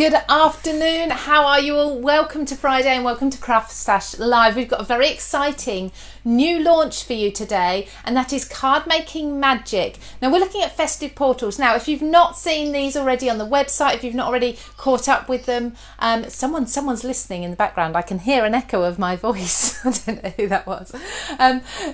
Good afternoon. How are you all? Welcome to Friday and welcome to CraftStash Live. We've got a very exciting new launch for you today, and that is card making magic. Now we're looking at festive portals. Now if you've not seen these already on the website, if you've not already caught up with them, someone's listening in the background. I can hear an echo of my voice. I don't know who that was.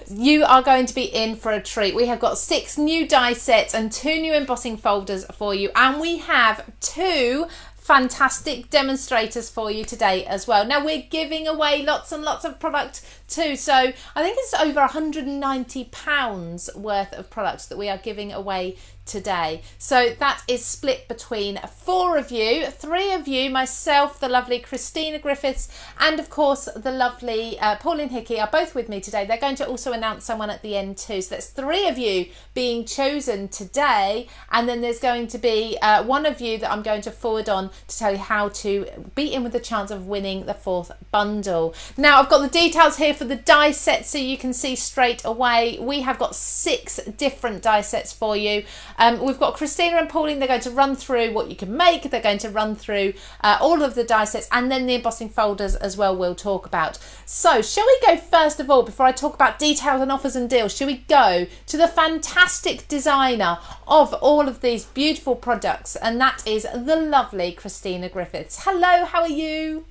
You are going to be in for a treat. We have got 6 new die sets and 2 new embossing folders for you, and we have 2 fantastic demonstrators for you today as well. Now we're giving away lots and lots of product too, so I think it's over £190 worth of products that we are giving away today. So that is split between 4 of you, 3 of you, myself, the lovely Christina Griffith, and of course the lovely Pauline Hickey are both with me today. They're going to also announce someone at the end too. So that's 3 of you being chosen today, and then there's going to be 1 of you that I'm going to forward on to tell you how to be in with the chance of winning the 4th bundle. Now I've got the details here for the die set so you can see straight away. We have got 6 different die sets for you. We've got Christina and Pauline. They're going to run through what you can make. They're going to run through all of the die sets, and then the embossing folders as well we'll talk about. So shall we go first of all, before I talk about details and offers and deals, shall we go to the fantastic designer of all of these beautiful products, and that is the lovely Christina Griffiths. Hello, how are you?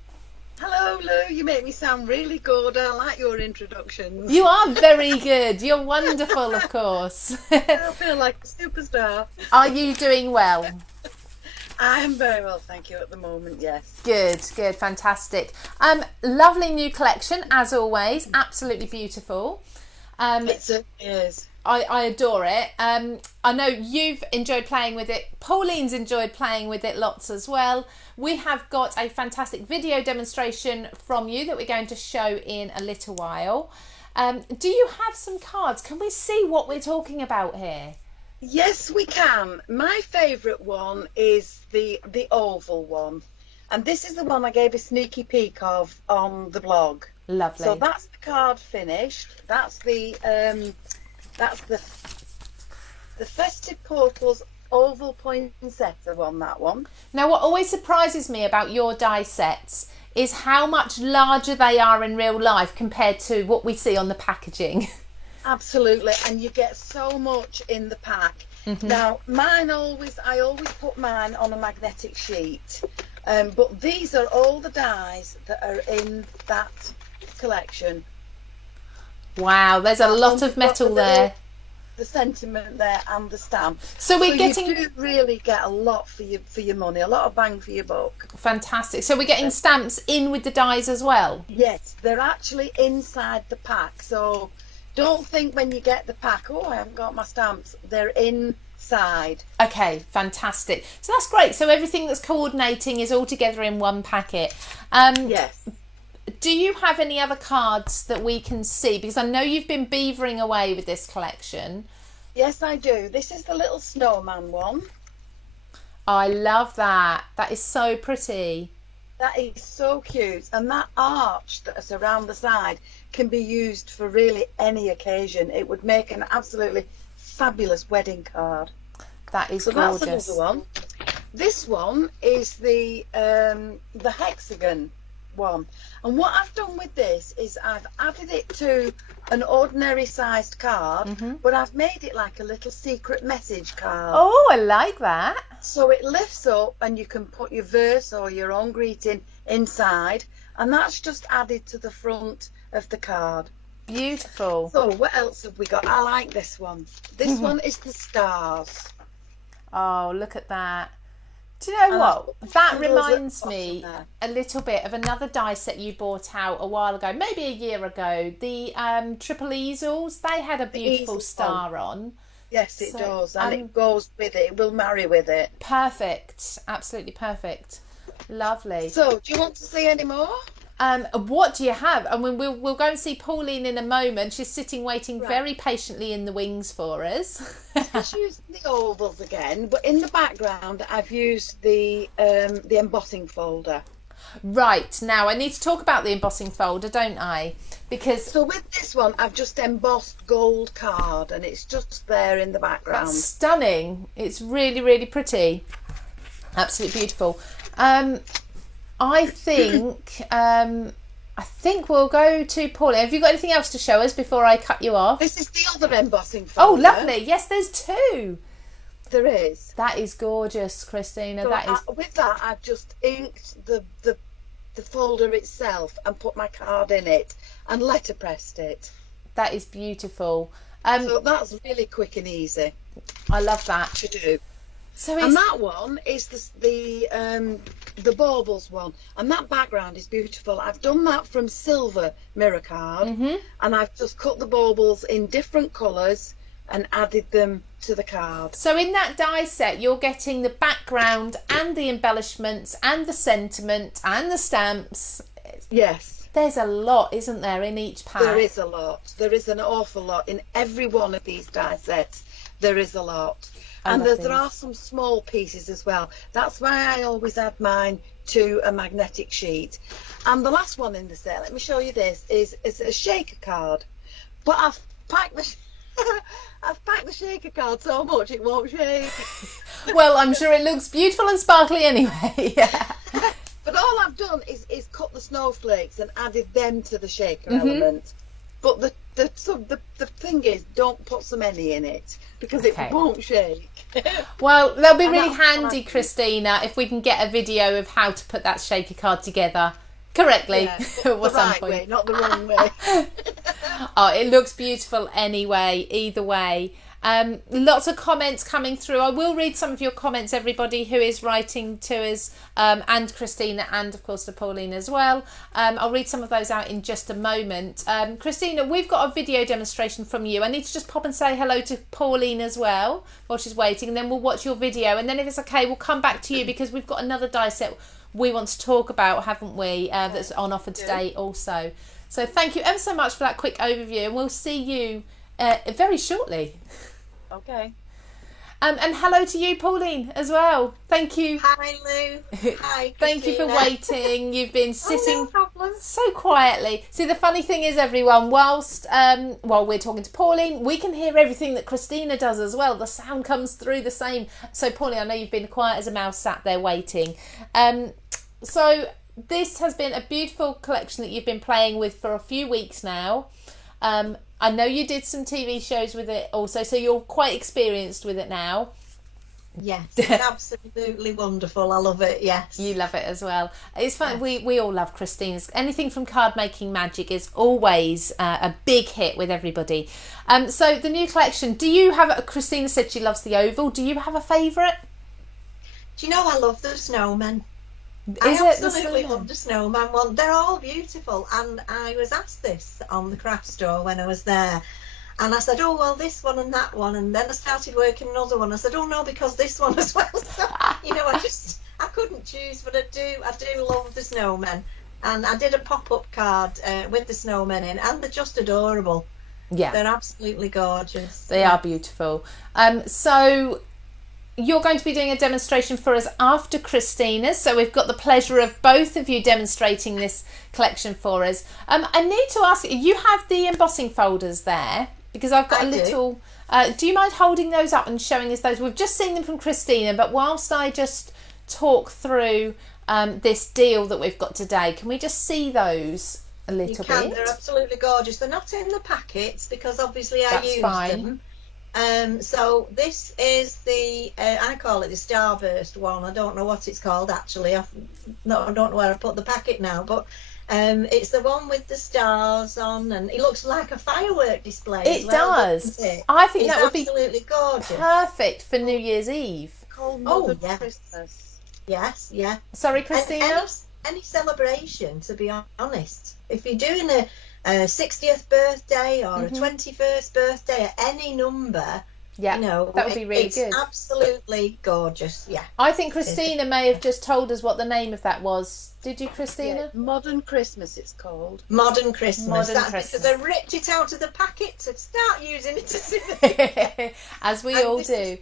Hello, Lou. You make me sound really good. I like your introductions. You are very good. You're wonderful, of course. I feel like a superstar. Are you doing well? I am very well, thank you, at the moment, yes. Good, good, fantastic. Lovely new collection, as always. Absolutely beautiful. It certainly is. I adore it. I know you've enjoyed playing with it. Pauline's enjoyed playing with it lots as well. We have got a fantastic video demonstration from you that we're going to show in a little while. Do you have some cards? Can we see what we're talking about here? Yes, we can. My favourite one is the oval one. And this is the one I gave a sneaky peek of on the blog. Lovely. So that's the card finished. That's the Festive Portal's oval poinsettia on that one. Now what always surprises me about your die sets is how much larger they are in real life compared to what we see on the packaging. Absolutely, and you get so much in the pack. Mm-hmm. Now I always put mine on a magnetic sheet, but these are all the dies that are in that collection. Wow, there's a lot of metal there. The sentiment there and the stamp. So you do really get a lot for your money, a lot of bang for your buck. Fantastic. So we're getting stamps in with the dies as well? Yes, they're actually inside the pack. So don't think when you get the pack, oh, I haven't got my stamps. They're inside. Okay, fantastic. So that's great. So everything that's coordinating is all together in one packet. Yes. Do you have any other cards that we can see? Because I know you've been beavering away with this collection. Yes, I do. This is the little snowman one. I love that. That is so pretty. That is so cute. And that arch that's around the side can be used for really any occasion. It would make an absolutely fabulous wedding card. That is gorgeous. That's another one. This one is the hexagon one, and what I've done with this is I've added it to an ordinary sized card, but I've made it like a little secret message card. Oh, I like that. So it lifts up and you can put your verse or your own greeting inside, and that's just added to the front of the card. Beautiful. So what else have we got? I like this one. This one is the stars. Oh, look at that. Do you know what? That reminds me a little bit of another die set you bought out a while ago, maybe a year ago. The triple easels, they had a beautiful star on. Yes, it does. And it goes with it. It will marry with it. Perfect. Absolutely perfect. Lovely. So, do you want to see any more? What do you have? I mean, we'll go and see Pauline in a moment. She's sitting waiting very patiently in the wings for us. Just using the ovals again, but in the background I've used the embossing folder. Right, now I need to talk about the embossing folder, don't I? Because so with this one I've just embossed gold card and it's just there in the background. That's stunning. It's really, really pretty. Absolutely beautiful. I think we'll go to Pauline. Have you got anything else to show us before I cut you off? This is the other embossing folder. Oh, lovely. Yes, there's two. There is. That is gorgeous, Christina. So with that, I've just inked the folder itself and put my card in it and letterpressed it. That is beautiful. So that's really quick and easy. I love that to do. So and that one is the baubles one, and that background is beautiful. I've done that from silver mirror card, and I've just cut the baubles in different colours and added them to the card. So in that die set, you're getting the background and the embellishments and the sentiment and the stamps. Yes. There's a lot, isn't there, in each pack? There is a lot. There is an awful lot in every one of these die sets. There is a lot. And there are some small pieces as well. That's why I always add mine to a magnetic sheet. And the last one in the set, let me show you this, is a shaker card. But I've packed the shaker card so much it won't shake. Well, I'm sure it looks beautiful and sparkly anyway. Yeah. But all I've done is cut the snowflakes and added them to the shaker element. But the thing is, don't put so many in it because it won't shake. Well, they'll be really handy, Christina, if we can get a video of how to put that shaker card together correctly. Yeah, the right way, not the wrong way. Oh, it looks beautiful anyway, either way. Lots of comments coming through. I will read some of your comments, everybody who is writing to us, and Christina, and of course to Pauline as well. I'll read some of those out in just a moment. Christina, we've got a video demonstration from you. I need to just pop and say hello to Pauline as well while she's waiting, and then we'll watch your video, and then if it's okay, we'll come back to you because we've got another die set we want to talk about, haven't we, that's on offer today also. So thank you ever so much for that quick overview, and we'll see you very shortly. Okay. And hello to you, Pauline, as well. Thank you. Hi, Lou. Hi, Thank you for waiting. You've been sitting no so quietly. See, the funny thing is, everyone, whilst while we're talking to Pauline, we can hear everything that Christina does as well. The sound comes through the same. So, Pauline, I know you've been quiet as a mouse sat there waiting. So this has been a beautiful collection that you've been playing with for a few weeks now. I know you did some TV shows with it also, so you're quite experienced with it now. Yes, it's absolutely wonderful. I love it, yes. You love it as well. It's fun. Yes. We all love Christine's. Anything from Card Making Magic is always a big hit with everybody. So the new collection, do you have, Christina said she loves the oval, do you have a favourite? Do you know I love the snowmen? I absolutely love the snowman one. They're all beautiful, and I was asked this on the craft store when I was there, and I said, oh well, this one and that one, and then I started working another one. I said, oh no, because this one as well. So, I couldn't choose, but I do love the snowmen, and I did a pop-up card with the snowmen in, and they're just adorable. Yeah, they're absolutely gorgeous. They are beautiful. So you're going to be doing a demonstration for us after Christina's, so we've got the pleasure of both of you demonstrating this collection for us. I need to ask you have the embossing folders there, because I've got a little... do you mind holding those up and showing us those? We've just seen them from Christina, but whilst I just talk through this deal that we've got today, can we just see those a little bit? They're absolutely gorgeous. They're not in the packets because obviously I used them. So this is the I call it the Starburst one. I don't know what it's called actually. I don't know where I put the packet now, but it's the one with the stars on, and it looks like a firework display. It does. I think that would be absolutely gorgeous. Perfect for New Year's Eve. Yes. Christmas. Yes, yeah. Sorry, Christina. Any celebration, to be honest. If you're doing a 60th birthday or a 21st birthday at any number, that would be really good. It's absolutely gorgeous. Yeah, I think Christina may have just told us what the name of that was. Did you, Christina? Yeah, Modern Christmas it's called. Modern Christmas. That's because I ripped it out of the packet to start using it as as we all do.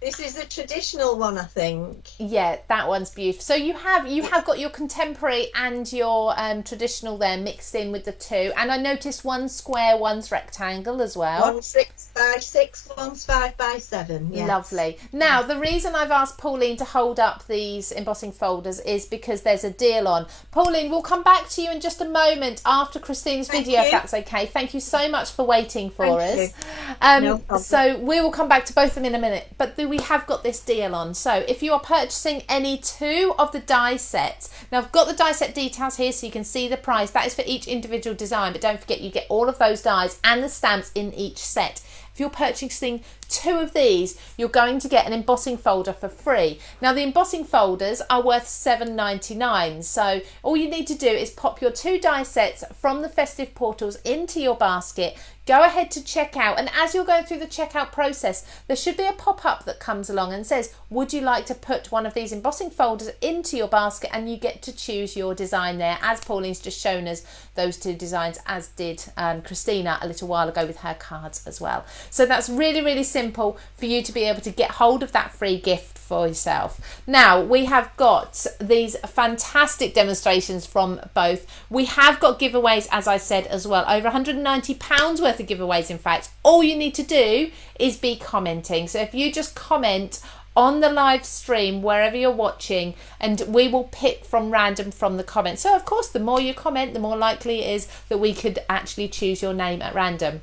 This is a traditional one, I think. Yeah, that one's beautiful. So you have got your contemporary and your traditional there mixed in with the two. And I noticed one's square, one's rectangle as well. One's 6 by 6, one's 5 by 7. Yes. Lovely. Now, the reason I've asked Pauline to hold up these embossing folders is because there's a deal on. Pauline, we'll come back to you in just a moment after Christina's video, if that's okay. Thank you so much for waiting for us. No problem. So we will come back to both of them in a minute, but we have got this deal on. So if you are purchasing any 2 of the die sets, now I've got the die set details here so you can see the price. That is for each individual design, but don't forget you get all of those dies and the stamps in each set. If you're purchasing 2 of these, you're going to get an embossing folder for free. Now the embossing folders are worth $7.99, so all you need to do is pop your 2 die sets from the Festive Portals into your basket. Go ahead to checkout, and as you're going through the checkout process, there should be a pop-up that comes along and says, would you like to put one of these embossing folders into your basket, and you get to choose your design there, as Pauline's just shown us those 2 designs, as did Christina a little while ago with her cards as well. So that's really, really simple for you to be able to get hold of that free gift for yourself. Now we have got these fantastic demonstrations from both. We have got giveaways, as I said, as well, over £190 worth of giveaways. In fact, all you need to do is be commenting. So if you just comment on the live stream wherever you're watching, and we will pick from random from the comments. So of course, the more you comment, the more likely it is that we could actually choose your name at random.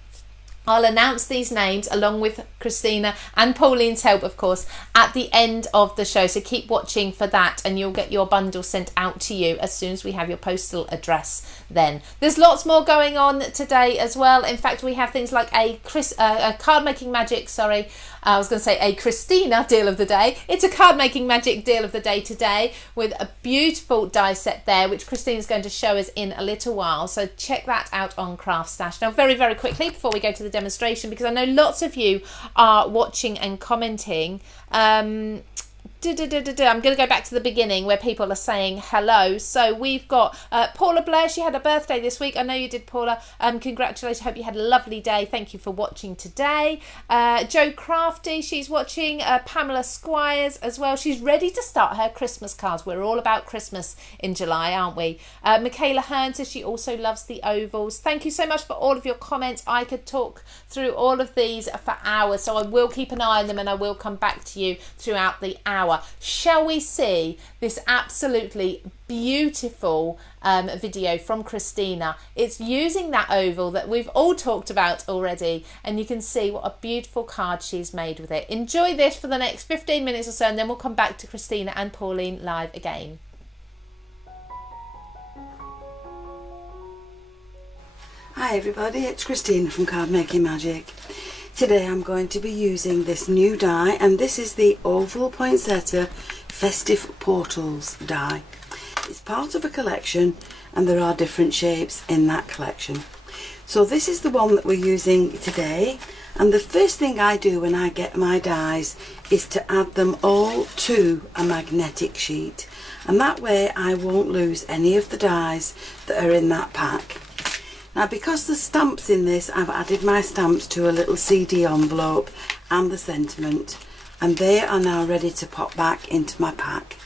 I'll announce these names along with Christina and Pauline's help, of course, at the end of the show. So keep watching for that, and you'll get your bundle sent out to you as soon as we have your postal address then. There's lots more going on today as well. In fact, we have things like a card making magic, I was going to say a Christina deal of the day. It's a card making magic deal of the day today with a beautiful die set there, which Christina's going to show us in a little while. So check that out on CraftStash. Now, very, very quickly before we go to the demonstration, because I know lots of you are watching and commenting. I'm going to go back to the beginning where people are saying hello. So we've got Paula Blair. She had a birthday this week. I know you did, Paula. Congratulations. Hope you had a lovely day. Thank you for watching today. Jo Crafty, she's watching. Pamela Squires as well. She's ready to start her Christmas cards. We're all about Christmas in July, aren't we? Michaela Hearn says she also loves the ovals. Thank you so much for all of your comments. I could talk through all of these for hours, so I will keep an eye on them and I will come back to you throughout the hour. Shall we see this absolutely beautiful video from Christina? It's using that oval that we've all talked about already, and you can see what a beautiful card she's made with it. Enjoy this for the next 15 minutes or so, and then we'll come back to Christina and Pauline live again. Hi everybody, it's Christina from Card Making Magic. Today I'm going to be using this new die, and this is the oval poinsettia Festive Portals die. It's part of a collection and there are different shapes in that collection. So this is the one that we're using today, and the first thing I do when I get my dies is to add them all to a magnetic sheet, and that way I won't lose any of the dies that are in that pack. Now, because the stamps in this, I've added my stamps to a little CD envelope and the sentiment, and they are now ready to pop back into my pack.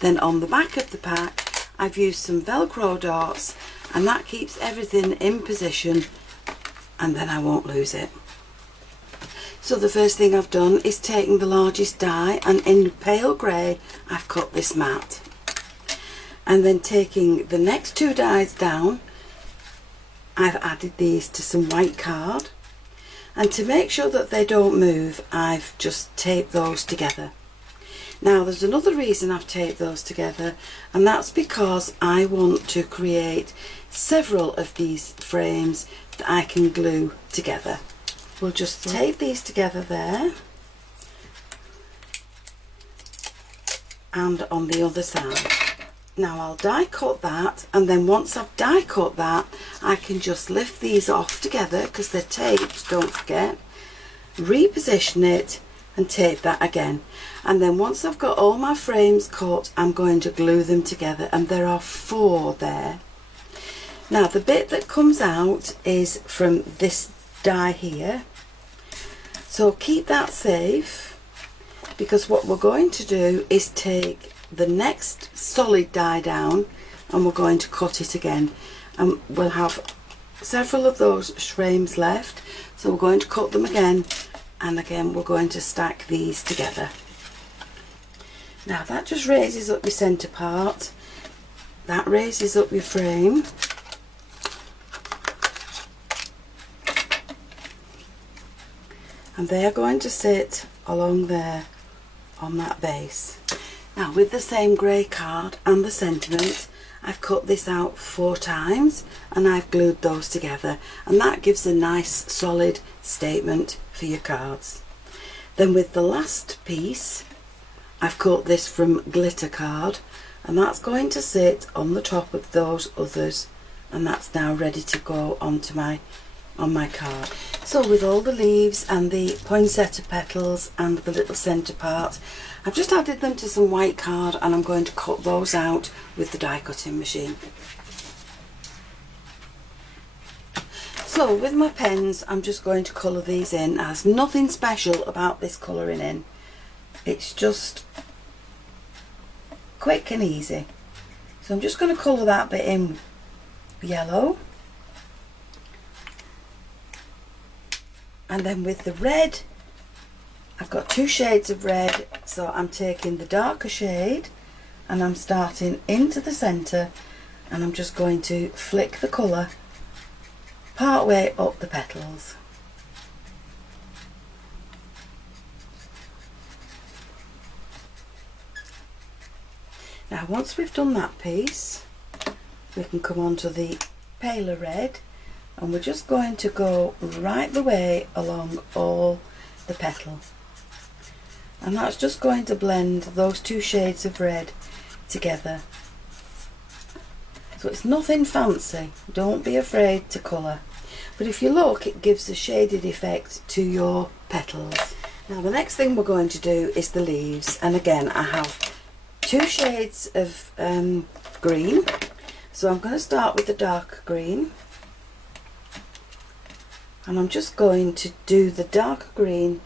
Then on the back of the pack, I've used some Velcro dots, and that keeps everything in position, and then I won't lose it. So the first thing I've done is taken the largest die, and in pale grey I've cut this mat, and then taking the next 2 dies down, I've added these to some white card, and to make sure that they don't move, I've just taped those together. Now there's another reason I've taped those together, and that's because I want to create several of these frames that I can glue together. We'll just tape these together there, and on the other side. Now I'll die cut that, and then once I've die cut that, I can just lift these off together because they're taped, don't forget, reposition it and tape that again, and then once I've got all my frames cut, I'm going to glue them together, and there are 4 there. Now the bit that comes out is from this die here, so keep that safe. because what we're going to do is take the next solid die down and we're going to cut it again, and we'll have several of those frames left, so we're going to cut them again, and again we're going to stack these together. Now that just raises up your centre part, that raises up your frame, and they are going to sit along there on that base. Now with the same grey card and the sentiment, I've cut this out 4 times and I've glued those together, and that gives a nice solid statement for your cards. Then with the last piece, I've cut this from glitter card, and that's going to sit on the top of those others, and that's now ready to go onto my card. So with all the leaves and the poinsettia petals and the little centre part, I've just added them to some white card, and I'm going to cut those out with the die cutting machine. So with my pens, I'm just going to colour these in. There's nothing special about this colouring in. It's just quick and easy. So I'm just going to colour that bit in yellow. And then with the red, I've got 2 shades of red, so I'm taking the darker shade and I'm starting into the centre, and I'm just going to flick the colour part way up the petals. Now once we've done that piece, we can come on to the paler red, and we're just going to go right the way along all the petal, and that's just going to blend those 2 shades of red together. So it's nothing fancy, don't be afraid to colour, but if you look, it gives a shaded effect to your petals. Now the next thing we're going to do is the leaves, and again I have 2 shades of green, so I'm going to start with the dark green, and I'm just going to do the dark green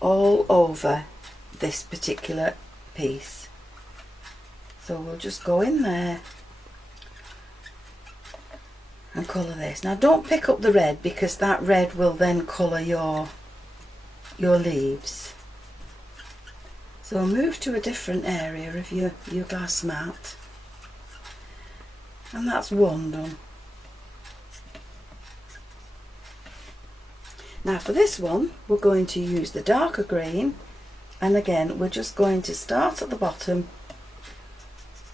all over this particular piece. So we'll just go in there and colour this. Now don't pick up the red, because that red will then colour your leaves. So move to a different area of your glass mat, and that's 1 done. Now for this one, we're going to use the darker green, and again we're just going to start at the bottom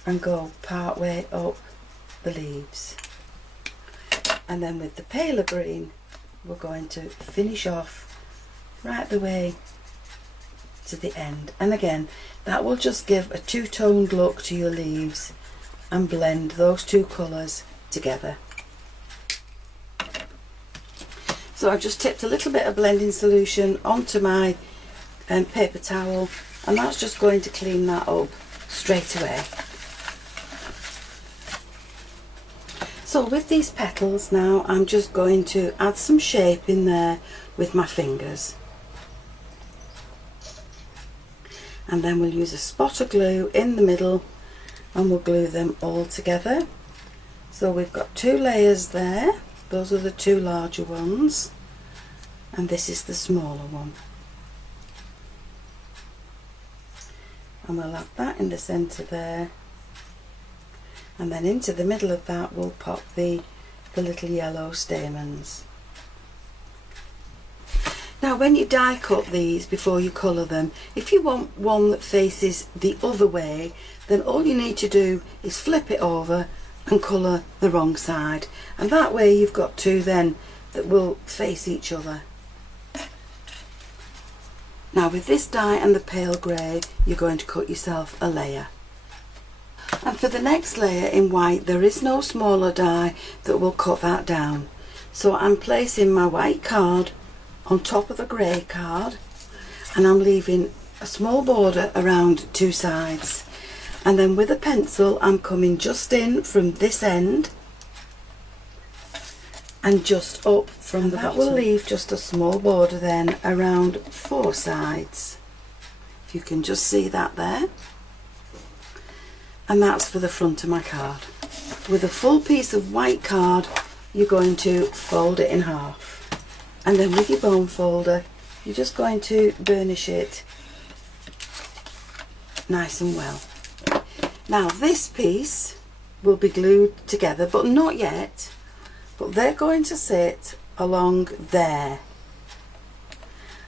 and go part way up the leaves, and then with the paler green we're going to finish off right the way to the end, and again that will just give a 2-toned look to your leaves and blend those 2 colours together. So I've just tipped a little bit of blending solution onto my paper towel, and that's just going to clean that up straight away. So with these petals now, I'm just going to add some shape in there with my fingers, and then we'll use a spot of glue in the middle and we'll glue them all together. So we've got 2 layers there. Those are the 2 larger ones, and this is the smaller one. And we'll add that in the centre there, and then into the middle of that we'll pop the little yellow stamens. Now when you die cut these before you colour them, if you want one that faces the other way, then all you need to do is flip it over and colour the wrong side, and that way you've got 2 then that will face each other. Now with this die and the pale grey, you're going to cut yourself a layer, and for the next layer in white there is no smaller die that will cut that down, so I'm placing my white card on top of the grey card, and I'm leaving a small border around 2 sides. And then with a pencil I'm coming just in from this end and just up from the bottom. That will leave just a small border then around 4 sides. If you can just see that there. And that's for the front of my card. With a full piece of white card, you're going to fold it in half. And then with your bone folder, you're just going to burnish it nice and well. Now this piece will be glued together, but not yet. But they're going to sit along there.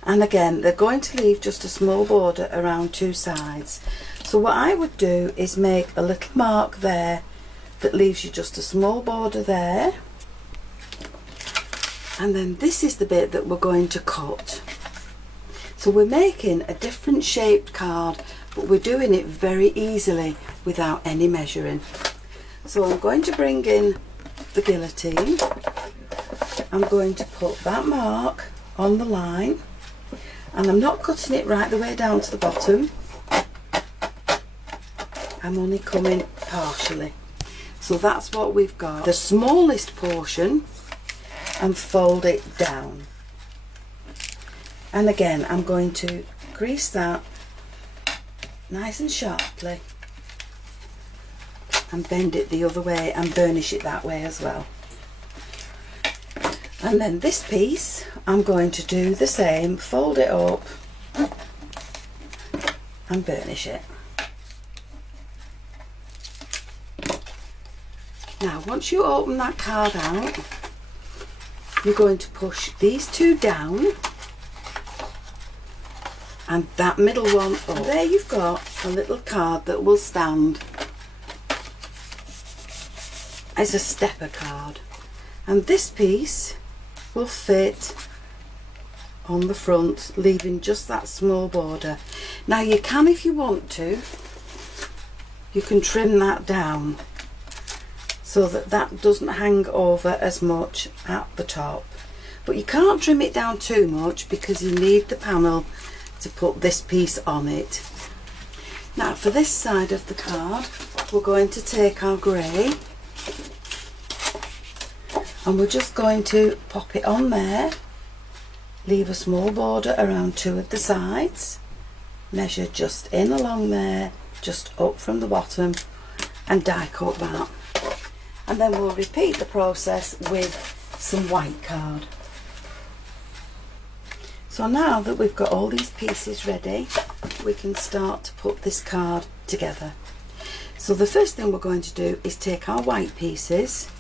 And again, they're going to leave just a small border around two sides. So what I would do is make a little mark there that leaves you just a small border there. And then this is the bit that we're going to cut. So we're making a different shaped card, but we're doing it very easily without any measuring. So I'm going to bring in the guillotine. I'm going to put that mark on the line, and I'm not cutting it right the way down to the bottom. I'm only coming partially. So that's what we've got. The smallest portion, and fold it down. And again, I'm going to grease that nice and sharply and bend it the other way and burnish it that way as well. And then this piece, I'm going to do the same, fold it up and burnish it. Now once you open that card out, you're going to push these two down and that middle one up. And there you've got a little card that will stand as a stepper card, and this piece will fit on the front, leaving just that small border. Now you can, if you want to, you can trim that down so that that doesn't hang over as much at the top, but you can't trim it down too much because you need the panel to put this piece on it. Now for this side of the card, we're going to take our grey and we're just going to pop it on there, leave a small border around two of the sides, measure just in along there, just up from the bottom, and die cut that. And then we'll repeat the process with some white card. So now that we've got all these pieces ready, we can start to put this card together. So the first thing we're going to do is take our white pieces.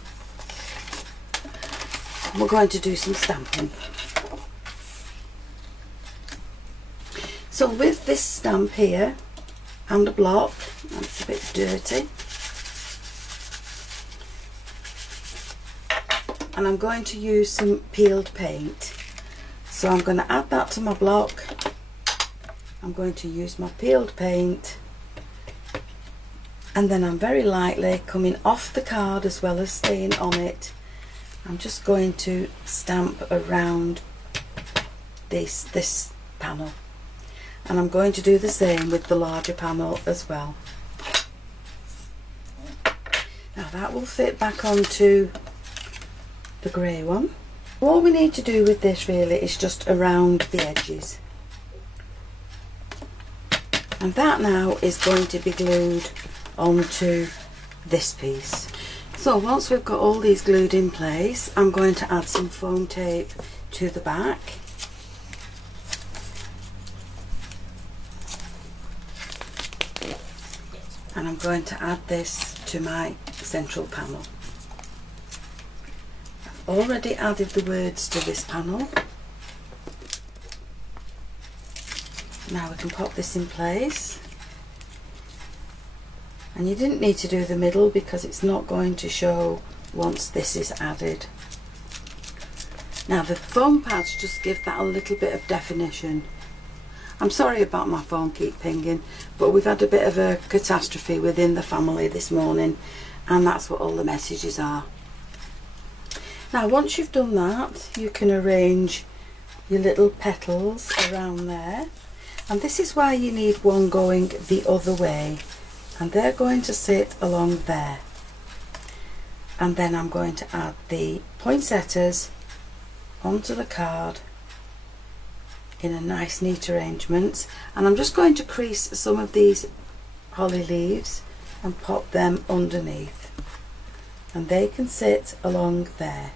We're going to do some stamping. So with this stamp here and a block, that's a bit dirty, and I'm going to use some peeled paint. So I'm going to add that to my block. I'm going to use my peeled paint, and then I'm very lightly coming off the card as well as staying on it. I'm just going to stamp around this panel, and I'm going to do the same with the larger panel as well. Now that will fit back onto the grey one. All we need to do with this really is just around the edges, and that now is going to be glued onto this piece. So once we've got all these glued in place, I'm going to add some foam tape to the back. And I'm going to add this to my central panel. I've already added the words to this panel. Now we can pop this in place. And you didn't need to do the middle because it's not going to show once this is added. Now the foam pads just give that a little bit of definition. I'm sorry about my phone keep pinging, but we've had a bit of a catastrophe within the family this morning, and that's what all the messages are. Now once you've done that, you can arrange your little petals around there, and this is why you need one going the other way, and they're going to sit along there. And then I'm going to add the poinsettias onto the card in a nice neat arrangement, and I'm just going to crease some of these holly leaves and pop them underneath, and they can sit along there.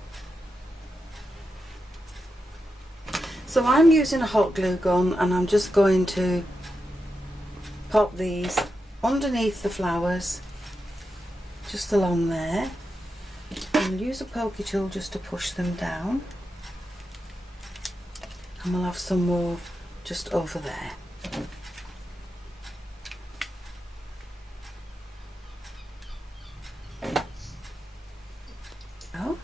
So I'm using a hot glue gun, and I'm just going to pop these underneath the flowers, just along there, and use a pokey tool just to push them down, and we'll have some more just over there. Oh,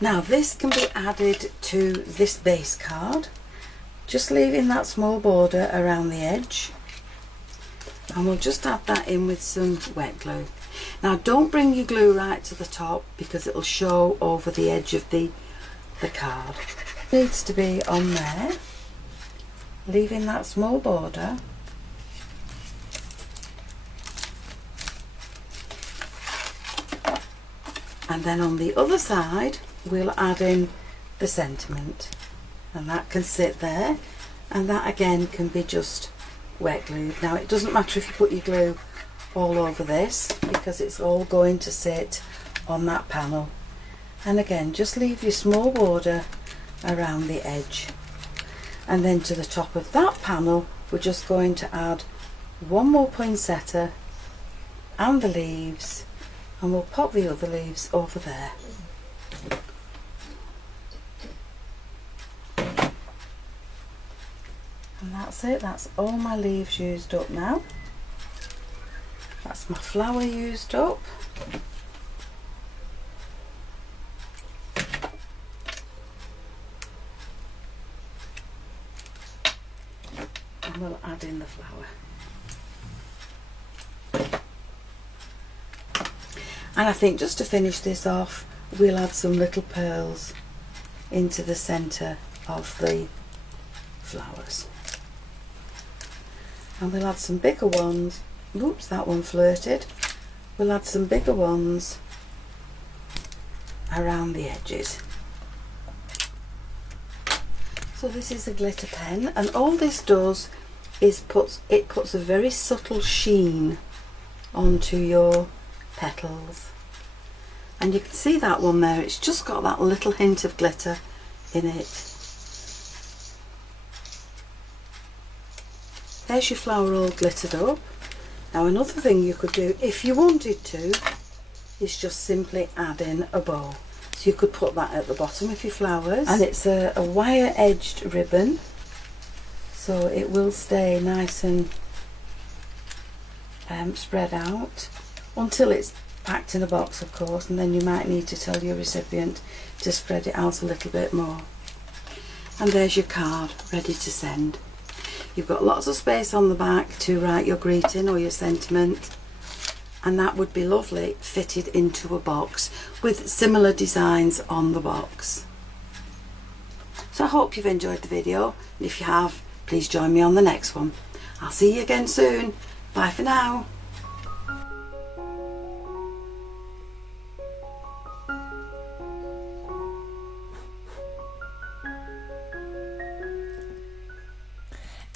now this can be added to this base card, just leaving that small border around the edge, and we'll just add that in with some wet glue. Now don't bring your glue right to the top because it'll show over the edge of the card. It needs to be on there, leaving that small border. And then on the other side we'll add in the sentiment, and that can sit there, and that again can be just wet glued. Now it doesn't matter if you put your glue all over this because it's all going to sit on that panel, and again just leave your small border around the edge, and then to the top of that panel we're just going to add one more poinsettia and the leaves, and we'll pop the other leaves over there. And that's it, that's all my leaves used up now. That's my flower used up. And we'll add in the flower. And I think just to finish this off, we'll add some little pearls into the centre of the flowers. And we'll add some bigger ones. Oops, that one flirted. We'll add some bigger ones around the edges. So this is a glitter pen, and all this does is puts a very subtle sheen onto your petals, and you can see that one there, it's just got that little hint of glitter in it. There's your flower all glittered up. Now another thing you could do if you wanted to is just simply add in a bow. So you could put that at the bottom of your flowers, and it's a wire edged ribbon, so it will stay nice and spread out until it's packed in a box, of course, and then you might need to tell your recipient to spread it out a little bit more. And there's your card ready to send. You've got lots of space on the back to write your greeting or your sentiment, and that would be lovely fitted into a box with similar designs on the box. So I hope you've enjoyed the video, and if you have, please join me on the next one. I'll see you again soon. Bye for now.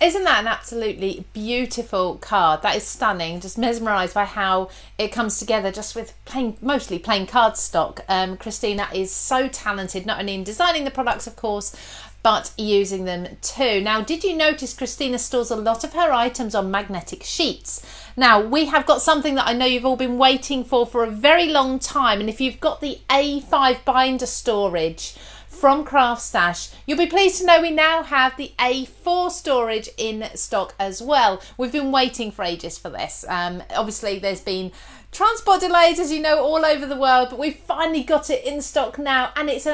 Isn't that an absolutely beautiful card? That is stunning. Just mesmerised by how it comes together just with mostly plain cardstock. Christina is so talented, not only in designing the products, of course, but using them too. Now, did you notice Christina stores a lot of her items on magnetic sheets? Now, we have got something that I know you've all been waiting for a very long time. And if you've got the A5 binder storage from CraftStash, you'll be pleased to know we now have the A4 storage in stock as well. We've been waiting for ages for this. Obviously, there's been transport delays, as you know, all over the world, but we've finally got it in stock now, and it's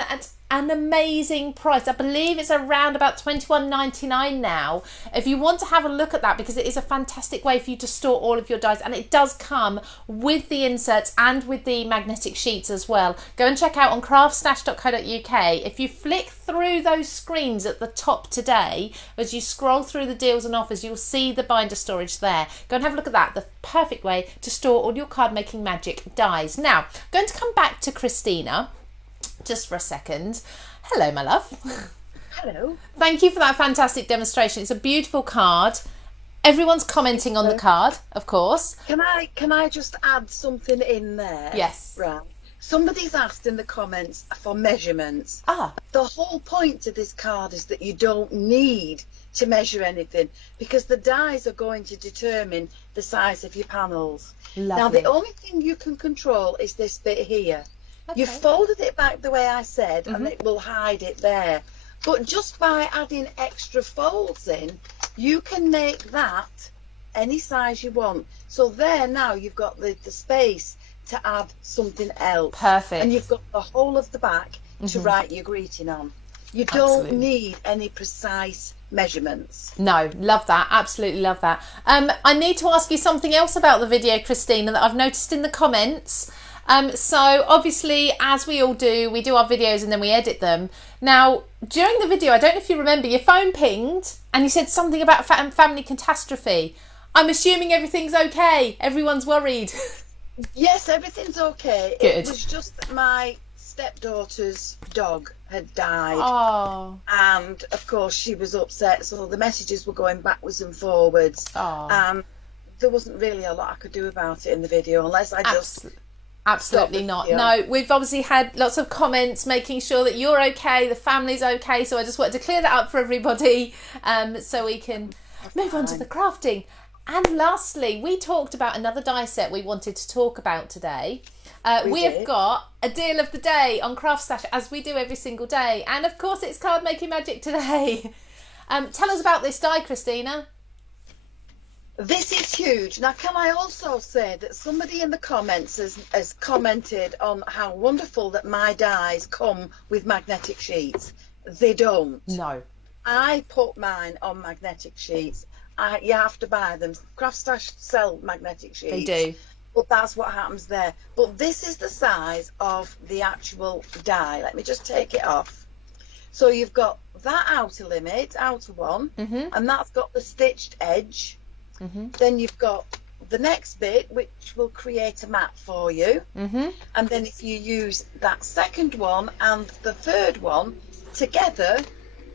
an amazing price. I believe it's around about $21.99 now. If you want to have a look at that, because it is a fantastic way for you to store all of your dies, and it does come with the inserts and with the magnetic sheets as well. Go and check out on craftstash.co.uk. If you flick through those screens at the top today, as you scroll through the deals and offers, you'll see the binder storage there. Go and have a look at that. The perfect way to store all your card making magic dies. Now, I'm going to come back to Christina just for a second. Hello, my love. Hello. Thank you for that fantastic demonstration. It's a beautiful card. Everyone's commenting on the card, of course. Can I just add something in there? Yes. Right. Somebody's asked in the comments for measurements. Ah. The whole point to this card is that you don't need to measure anything because the dies are going to determine the size of your panels. Lovely. Now, the only thing you can control is this bit here. Okay. You folded it back the way I said, and it will hide it there. But just by adding extra folds in, you can make that any size you want. So there now you've got the space to add something else. Perfect. And you've got the whole of the back to write your greeting on. You Absolutely. don't need any precise measurements. No, love that. Absolutely love that. I need to ask you something else about the video, Christina, that I've noticed in the comments. So obviously, as we all do, we do our videos and then we edit them. Now, during the video, I don't know if you remember, your phone pinged and you said something about family catastrophe. I'm assuming everything's okay. Everyone's worried. Yes, everything's okay. Good. It was just that my stepdaughter's dog had died. Oh. And of course she was upset, so the messages were going backwards and forwards. Oh. There wasn't really a lot I could do about it in the video unless I just Absolutely not. No, we've obviously had lots of comments making sure that you're okay, the family's okay, so I just wanted to clear that up for everybody, so we can move on to the crafting. And lastly, we talked about another die set we wanted to talk about today. We have got a deal of the day on CraftStash, as we do every single day. And of course, it's Card Making Magic today. Tell us about this die, Christina. This is huge. Now, can I also say that somebody in the comments has commented on how wonderful that my dies come with magnetic sheets. They don't. No. I put mine on magnetic sheets. You have to buy them. CraftStash sell magnetic sheets. They do. But that's what happens there. But this is the size of the actual die. Let me just take it off. So you've got that outer one, and that's got the stitched edge. Then you've got the next bit, which will create a mat for you. And then if you use that second one and the third one together,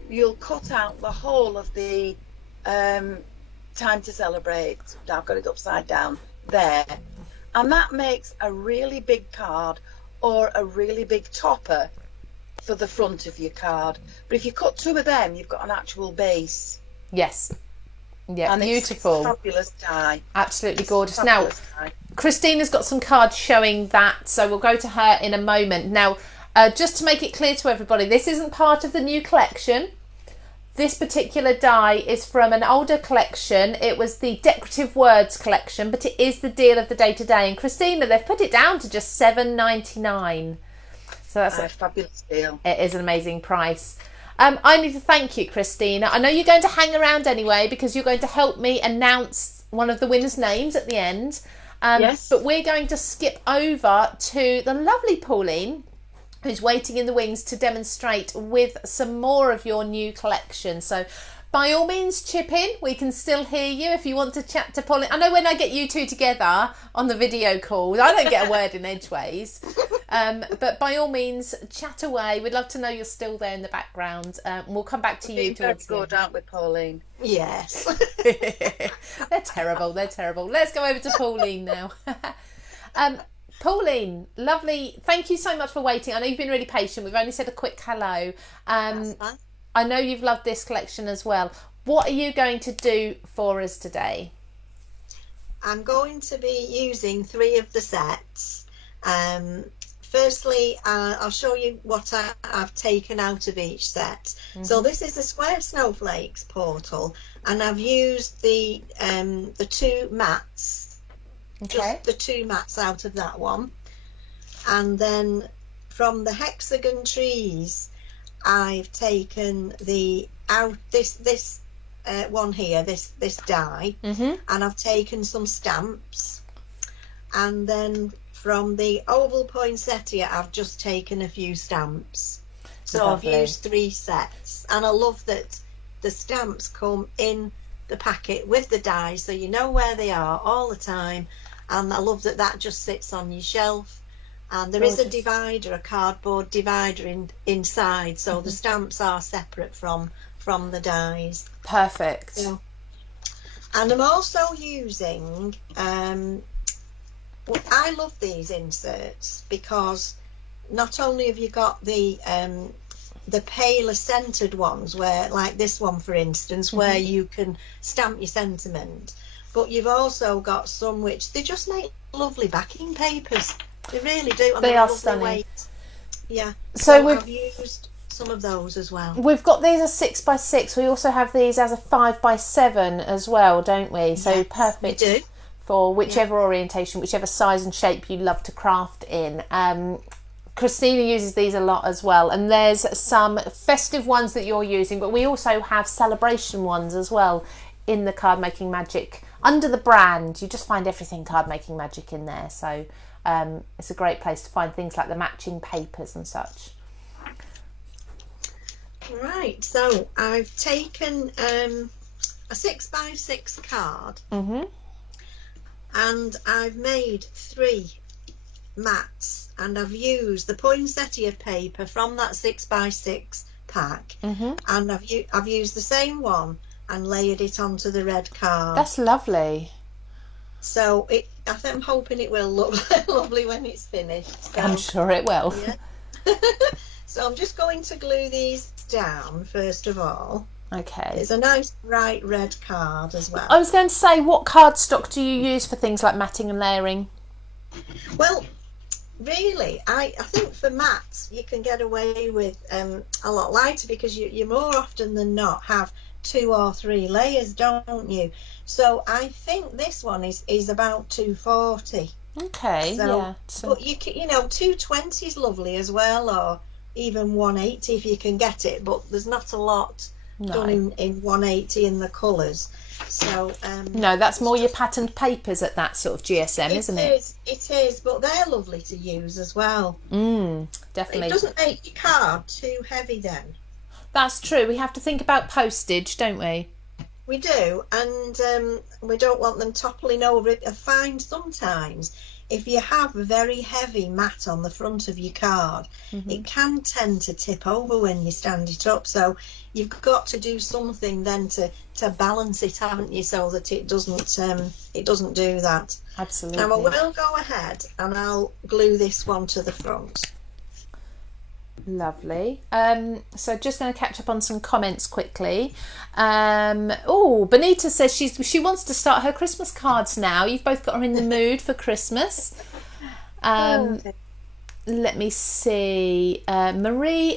you'll cut out the whole of the Time to Celebrate. I've got it upside down there. And that makes a really big card or a really big topper for the front of your card. But if you cut two of them, you've got an actual base. Yes. Yeah, and beautiful. It's a fabulous die. Absolutely gorgeous. Fabulous Now, die. Christina's got some cards showing that, so we'll go to her in a moment. Now, just to make it clear to everybody, this isn't part of the new collection. This particular die is from an older collection. It was the Decorative Words collection, but it is the deal of the day today. And Christina, they've put it down to just $7.99. So that's a fabulous deal. It is an amazing price. I need to thank you, Christina. I know you're going to hang around anyway because you're going to help me announce one of the winners' names at the end. Yes. But we're going to skip over to the lovely Pauline, who's waiting in the wings to demonstrate with some more of your new collection. So by all means, chip in. We can still hear you if you want to chat to Pauline. I know when I get you two together on the video calls, I don't get a word in edgeways. But by all means, chat away. We'd love to know you're still there in the background. We'll come back to you towards the end. Good, aren't we, Pauline? Yes. They're terrible. They're terrible. Let's go over to Pauline now. Pauline, lovely. Thank you so much for waiting. I know you've been really patient. We've only said a quick hello. That's fine. I know you've loved this collection as well. What are you going to do for us today? I'm going to be using 3 of the sets. Firstly, I'll show you what I've taken out of each set. So this is the Square Snowflakes portal, and I've used the 2 mats. Okay. Just the 2 mats out of that one. And then from the hexagon trees, I've taken this one here, this die, and I've taken some stamps. And then from the oval poinsettia, I've just taken a few stamps. So Lovely. I've used 3 sets, and I love that the stamps come in the packet with the die, so you know where they are all the time. And I love that just sits on your shelf, And there is a Gorgeous. divider, a cardboard divider inside, so the stamps are separate from the dies. Perfect. Yeah. And I'm also using, well, I love these inserts because not only have you got the paler centered ones, where, like this one for instance, where you can stamp your sentiment, but you've also got some which they just make lovely backing papers. They really do. And They they're are lovely stunning. weight. Yeah. So I've used some of those as well. we've got these as 6x6. We also have these as a 5x7 as well, don't we? So Yes, perfect we do. for whichever orientation, whichever size and shape you love to craft in. Christina uses these a lot as well, and there's some festive ones that you're using, but we also have celebration ones as well in the Card Making Magic under the brand. You just find everything Card Making Magic in there, so it's a great place to find things like the matching papers and such. Right, so I've taken a 6x6 card, and I've made 3 mats, and I've used the poinsettia paper from that 6x6 pack, and I've used the same one and layered it onto the red card. That's lovely. So I'm hoping it will look lovely when it's finished. So, I'm sure it will. yeah. So I'm just going to glue these down first of all. Okay. It's a nice bright red card as well. I was going to say, what cardstock do you use for things like matting and layering? Well, really, I think for mats you can get away with a lot lighter, because you more often than not have 2 or 3 layers, don't you? So I think this one is about 240. Okay, So, yeah. but you know, 220 is lovely as well, or even 180 if you can get it. But there's not a lot done in 180 in the colours. So no, that's more your patterned papers at that sort of GSM, isn't it? It is, but they're lovely to use as well. Definitely. It doesn't make your card too heavy then. That's true. We have to think about postage, don't we? We do, and we don't want them toppling over. I find sometimes if you have a very heavy mat on the front of your card, it can tend to tip over when you stand it up. So you've got to do something then to balance it, haven't you, so that it doesn't do that. Absolutely. Now I will go ahead and I'll glue this one to the front. Lovely. So just going to catch up on some comments quickly. Benita says she wants to start her Christmas cards now. You've both got her in the mood for Christmas. Let me see. Mary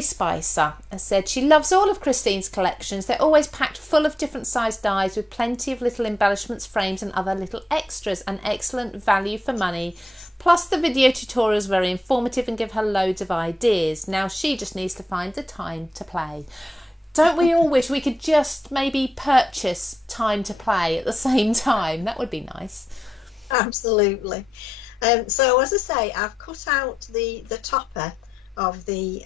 Spicer has said she loves all of Christine's collections. They're always packed full of different sized dies with plenty of little embellishments, frames and other little extras, and excellent value for money. Plus the video tutorials are very informative and give her loads of ideas. Now she just needs to find the time to play. Don't we all wish we could just maybe purchase time to play at the same time? That would be nice. Absolutely. So as I say, I've cut out the topper of the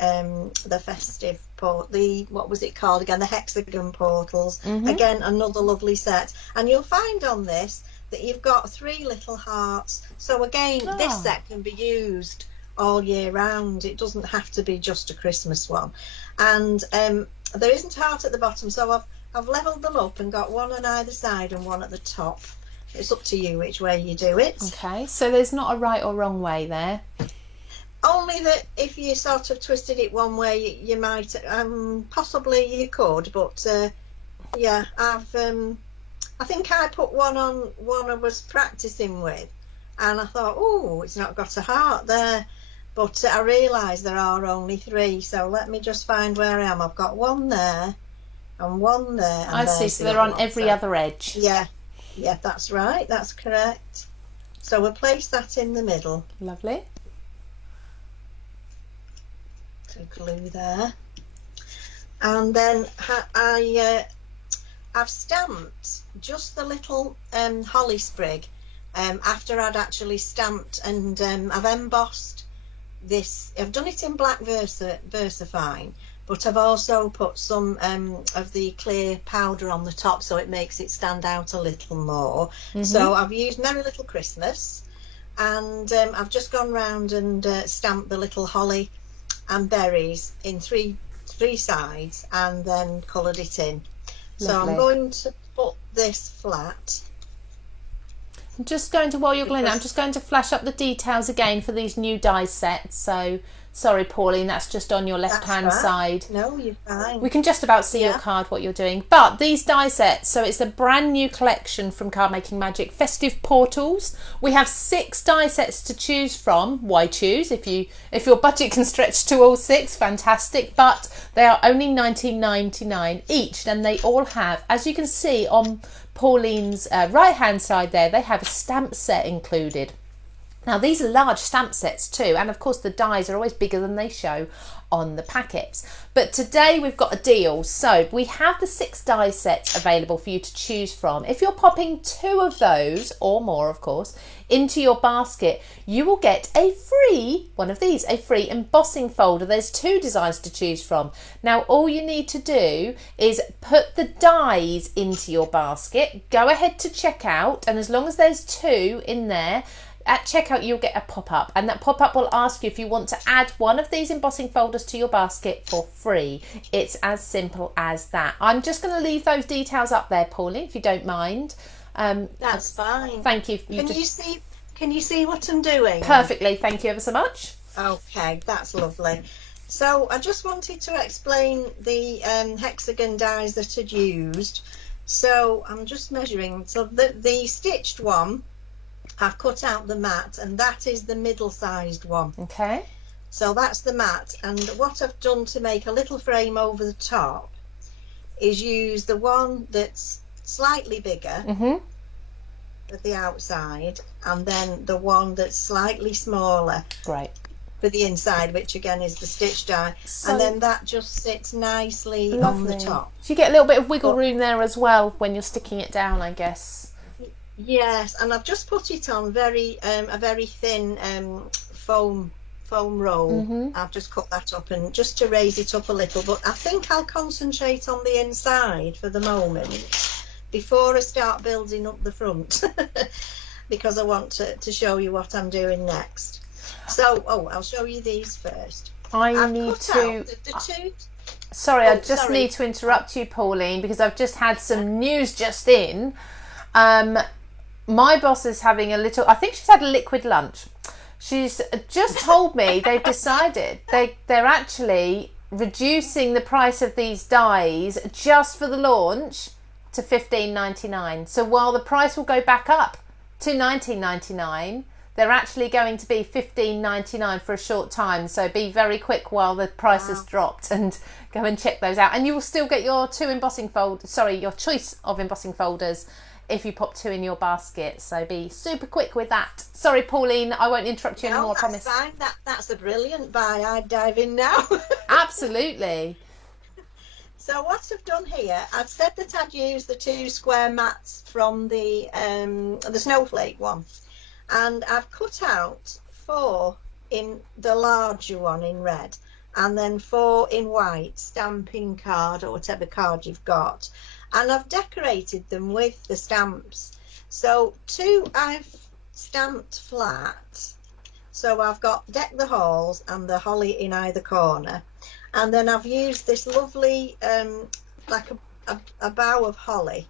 festive port, what was it called again? The hexagon portals. Again, another lovely set. And you'll find on this that you've got 3 little hearts. So again, this set can be used all year round. It doesn't have to be just a Christmas one. And there isn't a heart at the bottom, so I've levelled them up and got one on either side and one at the top. It's up to you which way you do it. Okay, so there's not a right or wrong way there. Only that if you sort of twisted it one way, you might, possibly you could, but yeah, I think I put one on one I was practicing with, and I thought, oh, it's not got a heart there, but I realised there are only 3, so let me just find where I am. I've got one there and one there. And I see, so they're on every other edge. Yeah, that's right, that's correct. So we'll place that in the middle. Lovely. So glue there. And then I've stamped just the little holly sprig after I'd actually stamped, and I've embossed this. I've done it in black VersaFine, but I've also put some of the clear powder on the top so it makes it stand out a little more. So I've used Merry Little Christmas, And I've just gone round and stamped the little holly and berries in three sides and then coloured it in. So Lovely. I'm going to put this flat. I'm just going to, while you're going, I'm just going to flash up the details again for these new die sets. So sorry, Pauline, that's just on your left hand side. No, you're fine. We can just about see your card, what you're doing. But these die sets, so it's a brand new collection from Card Making Magic, Festive Portals. We have 6 die sets to choose from. Why choose? If your budget can stretch to all 6, fantastic. But they are only $19.99 each, and they all have, as you can see on Pauline's right hand side there, they have a stamp set included. Now these are large stamp sets too, and of course the dies are always bigger than they show on the packets. But today we've got a deal, so we have the 6 die sets available for you to choose from. If you're popping 2 of those, or more of course, into your basket, you will get a free, one of these, a free embossing folder. There's 2 designs to choose from. Now all you need to do is put the dies into your basket, go ahead to checkout, and as long as there's 2 in there, at checkout you'll get a pop-up, and that pop-up will ask you if you want to add one of these embossing folders to your basket for free. It's as simple as that. I'm just going to leave those details up there, Pauline, if you don't mind. That's fine. Thank you. Can you see what I'm doing? Perfectly, thank you ever so much. Okay, that's lovely. So I just wanted to explain the hexagon dies that I'd used. So I'm just measuring. So the stitched one, I've cut out the mat, and that is the middle-sized one. Okay. So that's the mat, and what I've done to make a little frame over the top is use the one that's slightly bigger at the outside, and then the one that's slightly smaller Great. for the inside, which again is the stitch die, and then that just sits nicely on the top. So you get a little bit of wiggle room there as well when you're sticking it down, I guess. Yes, and I've just put it on a very thin foam roll. I've just cut that up and just to raise it up a little, but I think I'll concentrate on the inside for the moment before I start building up the front because I want to show you what I'm doing next. So I'll show you these first. I need to sorry, I just need to interrupt you, Pauline, because I've just had some news just in. My boss is having a little, I think she's had a liquid lunch. She's just told me they've decided they're actually reducing the price of these dies just for the launch to $15.99. So while the price will go back up to $19.99, they're actually going to be $15.99 for a short time. So be very quick while the price has dropped and go and check those out. And you will still get your your choice of embossing folders if you pop 2 in your basket, so be super quick with that. Sorry, Pauline, I won't interrupt you anymore, I promise. Fine. That's a brilliant buy. I'd dive in now. Absolutely. So what I've done here, I've said that I'd use the 2 square mats from the snowflake one, and I've cut out 4 in the larger one in red, and then 4 in white, stamping card or whatever card you've got. And I've decorated them with the stamps. So 2 I've stamped flat. So I've got Deck the Halls and the holly in either corner. And then I've used this lovely, like a bough of holly.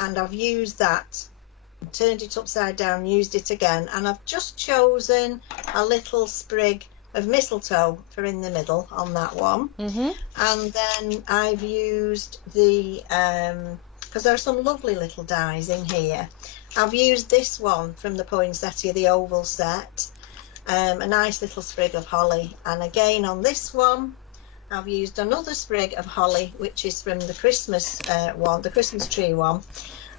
And I've used that, turned it upside down, used it again. And I've just chosen a little sprig of mistletoe for in the middle on that one. And then I've used the because there are some lovely little dies in here. I've used this one from the poinsettia, the oval set, a nice little sprig of holly, and again on this one I've used another sprig of holly, which is from the Christmas one, the Christmas tree one,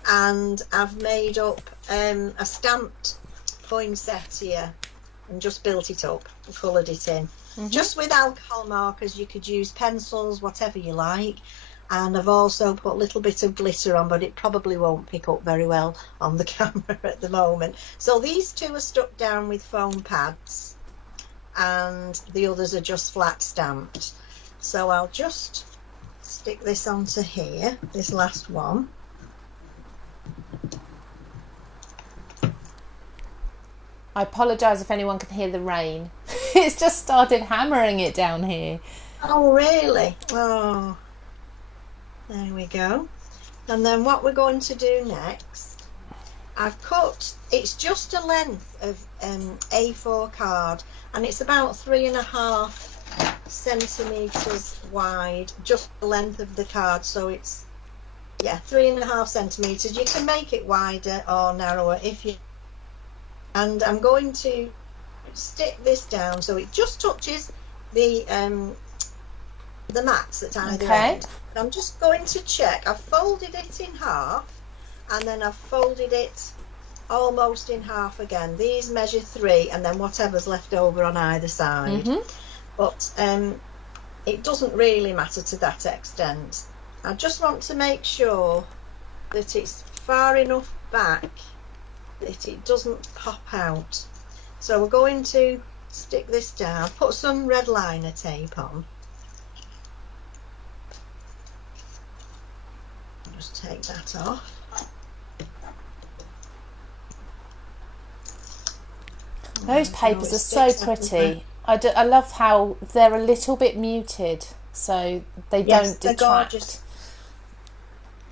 and I've made up a stamped poinsettia and just built it up and coloured it in. Just with alcohol markers. You could use pencils, whatever you like, and I've also put a little bit of glitter on, but it probably won't pick up very well on the camera at the moment. So these 2 are stuck down with foam pads and the others are just flat stamped. So I'll just stick this onto here, this last one. I apologise if anyone can hear the rain. It's just started hammering it down here. Oh, really? Oh, there we go. And then what we're going to do next, I've cut, it's just a length of A4 card, and it's about 3.5 centimetres wide, just the length of the card. So it's, yeah, 3.5 centimetres. You can make it wider or narrower if you. And I'm going to stick this down so it just touches the mats at either end. I'm just going to check. I've folded it in half, and then I've folded it almost in half again. These measure 3, and then whatever's left over on either side. But it doesn't really matter to that extent. I just want to make sure that it's far enough back that it doesn't pop out. So we're going to stick this down, put some red liner tape on. Just take that off. Those papers are so pretty. I love how they're a little bit muted, so they don't detract. They're gorgeous.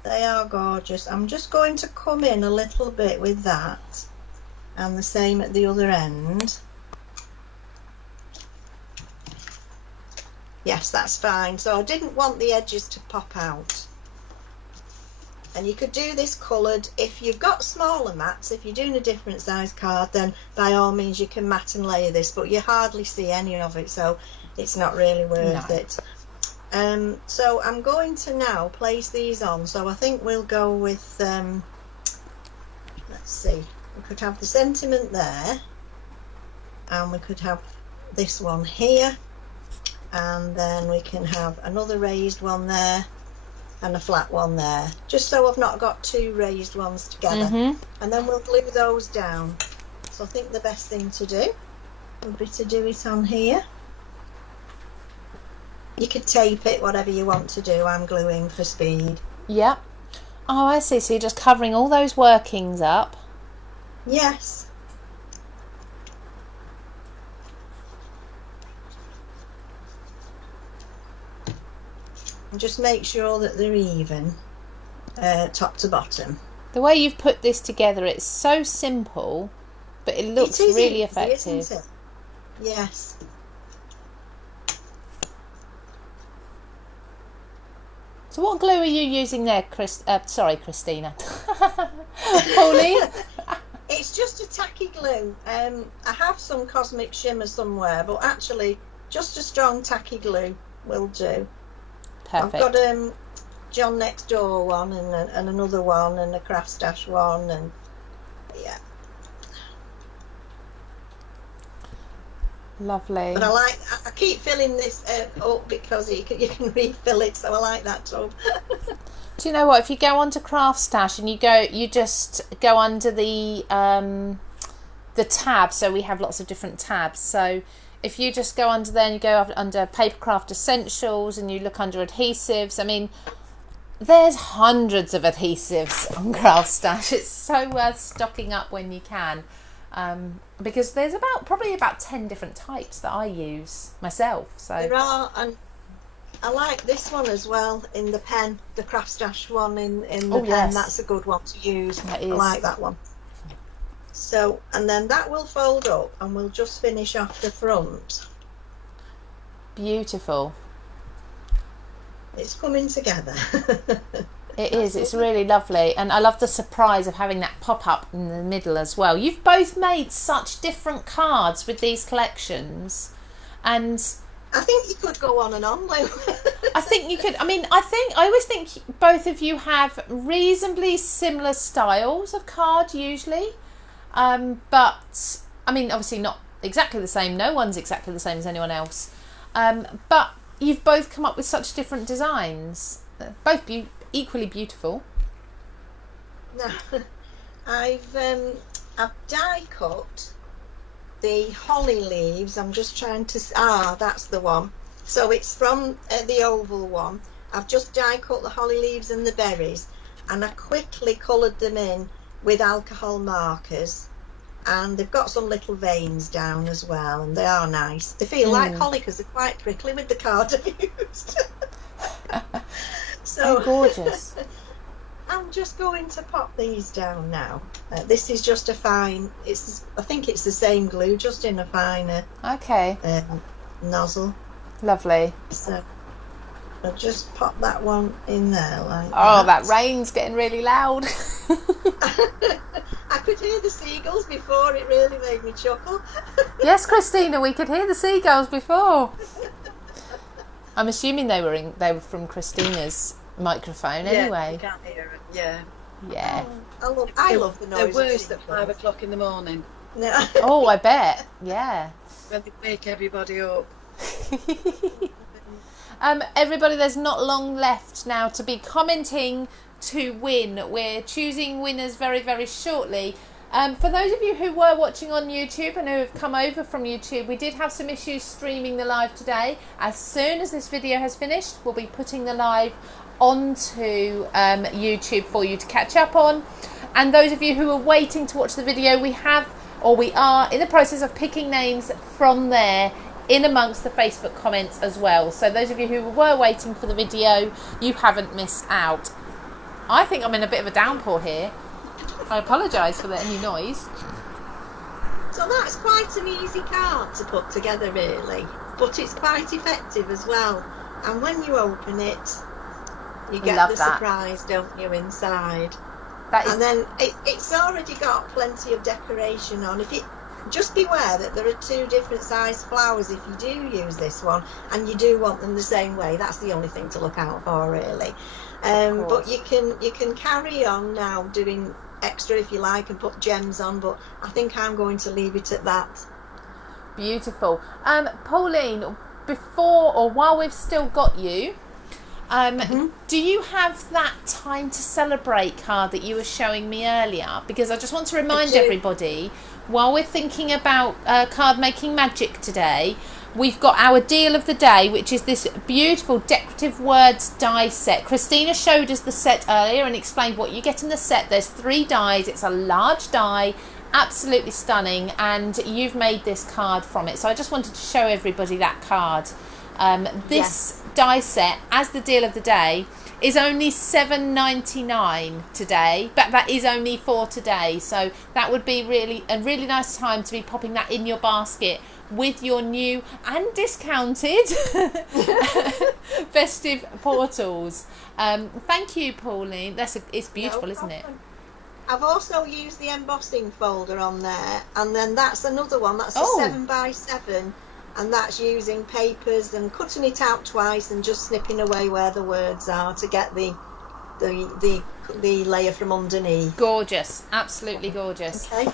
They are gorgeous. I'm just going to come in a little bit with that, and the same at the other end. Yes, that's fine. So I didn't want the edges to pop out. And you could do this coloured. If you've got smaller mats, if you're doing a different size card, then by all means you can mat and layer this, but you hardly see any of it, so it's not really worth it. So I'm going to now place these on. So I think we'll go with, let's see, we could have the sentiment there, and we could have this one here, and then we can have another raised one there and a flat one there, just so I've not got 2 raised ones together. And then we'll glue those down. So I think the best thing to do would be to do it on here. You could tape it, whatever you want to do. I'm gluing for speed. Yeah. Oh, I see. So you're just covering all those workings up. Yes. And just make sure that they're even, top to bottom. The way you've put this together, it's so simple, but it looks really effective. Isn't it? Yes. So what glue are you using there, sorry, Christina? Pauline? It's just a tacky glue. I have some Cosmic Shimmer somewhere, but actually just a strong tacky glue will do. Perfect. I've got John Next Door one and another one and a CraftStash one, and yeah. Lovely. But I keep filling this up because you can refill it, so I like that tub. Do you know what? If you go onto CraftStash and you just go under the tab, so we have lots of different tabs. So if you just go under there and you go under Papercraft Essentials and you look under adhesives, I mean, there's hundreds of adhesives on CraftStash. It's so worth stocking up when you can. Because there's probably about 10 different types that I use myself. So there are, and I like this one as well in the pen, the CraftStash one in the pen. Yes. That's a good one to use. I like that one. So, and then that will fold up, and we'll just finish off the front. Beautiful. It's coming together. It is. It's really lovely, and I love the surprise of having that pop up in the middle as well. You've both made such different cards with these collections, and I think you could go on and on, Lou. I think you could. I mean, I always think both of you have reasonably similar styles of card usually, but I mean, obviously not exactly the same. No one's exactly the same as anyone else, but you've both come up with such different designs. Both equally beautiful. No, I've die cut the holly leaves. I'm just trying to that's the one. So it's from the oval one. I've just die cut the holly leaves and the berries, and I quickly coloured them in with alcohol markers, and they've got some little veins down as well, and they are nice. They feel like holly because they're quite prickly with the card I've used. So gorgeous. I'm just going to pop these down now. This is just a fine, I think it's the same glue, just in a finer nozzle. Lovely. So I'll just pop that one in there like that rain's getting really loud. I could hear the seagulls before, it really made me chuckle. Yes, Christina, we could hear the seagulls before. I'm assuming they were from Christina's microphone anyway. You can't hear it. Yeah. I love the noise. They're worse at 5 o'clock in the morning. No. Oh, I bet. Yeah. When they wake everybody up. Everybody, there's not long left now to be commenting to win. We're choosing winners very, very shortly. For those of you who were watching on YouTube and who have come over from YouTube, we did have some issues streaming the live today. As soon as this video has finished, we'll be putting the live onto YouTube for you to catch up on. And those of you who are waiting to watch the video, we are in the process of picking names from there in amongst the Facebook comments as well. So those of you who were waiting for the video, you haven't missed out. I think I'm in a bit of a downpour here. I apologise for any noise. So that's quite an easy card to put together really, but it's quite effective as well. And when you open it, you get the surprise, don't you, inside? And then it's already got plenty of decoration on. Just beware that there are 2 different sized flowers if you do use this one, and you do want them the same way. That's the only thing to look out for really. But you can carry on now doing extra if you like and put gems on, but I think I'm going to leave it at that. Beautiful. Pauline, before or while we've still got you, do you have that time to celebrate card that you were showing me earlier? Because I just want to remind everybody, while we're thinking about card making magic today, we've got our deal of the day, which is this beautiful decorative words die set. Christina showed us the set earlier and explained what you get in the set. There's 3 dies. It's a large die, absolutely stunning, and you've made this card from it. So I just wanted to show everybody that card. This die set, as the deal of the day, is only $7.99 today, but that is only for today. So that would be a really nice time to be popping that in your basket with your new and discounted Festive Portals. Thank you, Pauline. It's beautiful, isn't it? I've also used the embossing folder on there, and then that's another one. That's a 7x7, and that's using papers and cutting it out twice and just snipping away where the words are to get the layer from underneath. Gorgeous, absolutely gorgeous. Okay.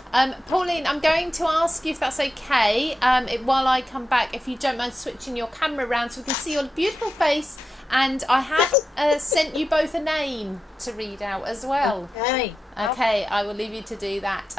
Pauline, I'm going to ask you if that's okay, while I come back, if you don't mind switching your camera around so we can see your beautiful face, and I have sent you both a name to read out as well. Okay, I will leave you to do that.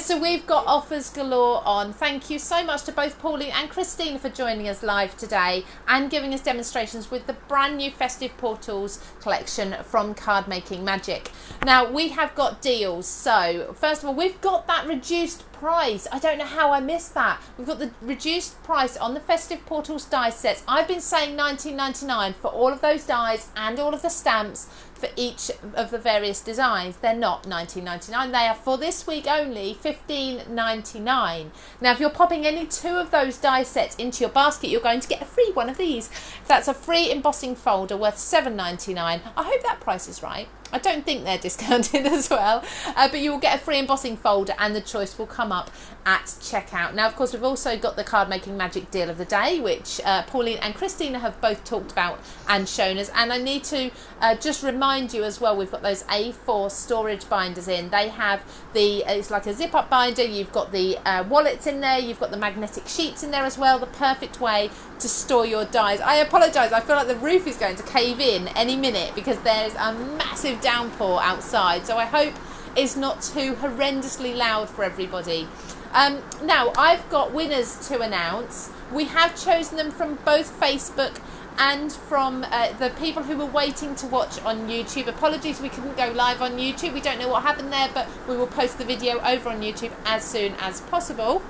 So we've got offers galore on. Thank you so much to both Pauline and Christina for joining us live today and giving us demonstrations with the brand new Festive Portals collection from Card Making Magic. Now, we have got deals. So, first of all, we've got that reduced price. I don't know how I missed that. We've got the reduced price on the Festive Portals die sets. I've been saying $19.99 for all of those dies and all of the stamps for each of the various designs. They're not $19.99. They are for this week only $15.99. Now, if you're popping any 2 of those die sets into your basket, you're going to get a free one of these. That's a free embossing folder worth $7.99. I hope that price is right. I don't think they're discounted as well, but you will get a free embossing folder and the choice will come up at checkout. Now, of course, we've also got the Card Making Magic deal of the day, which Pauline and Christina have both talked about and shown us. And I need to just remind you as well, we've got those A4 storage binders in. They have it's like a zip-up binder. You've got the wallets in there. You've got the magnetic sheets in there as well. The perfect way to store your dies. I apologise. I feel like the roof is going to cave in any minute because there's a massive downpour outside. So I hope it's not too horrendously loud for everybody. Now, I've got winners to announce. We have chosen them from both Facebook and from the people who were waiting to watch on YouTube. Apologies, we couldn't go live on YouTube. We don't know what happened there, but we will post the video over on YouTube as soon as possible.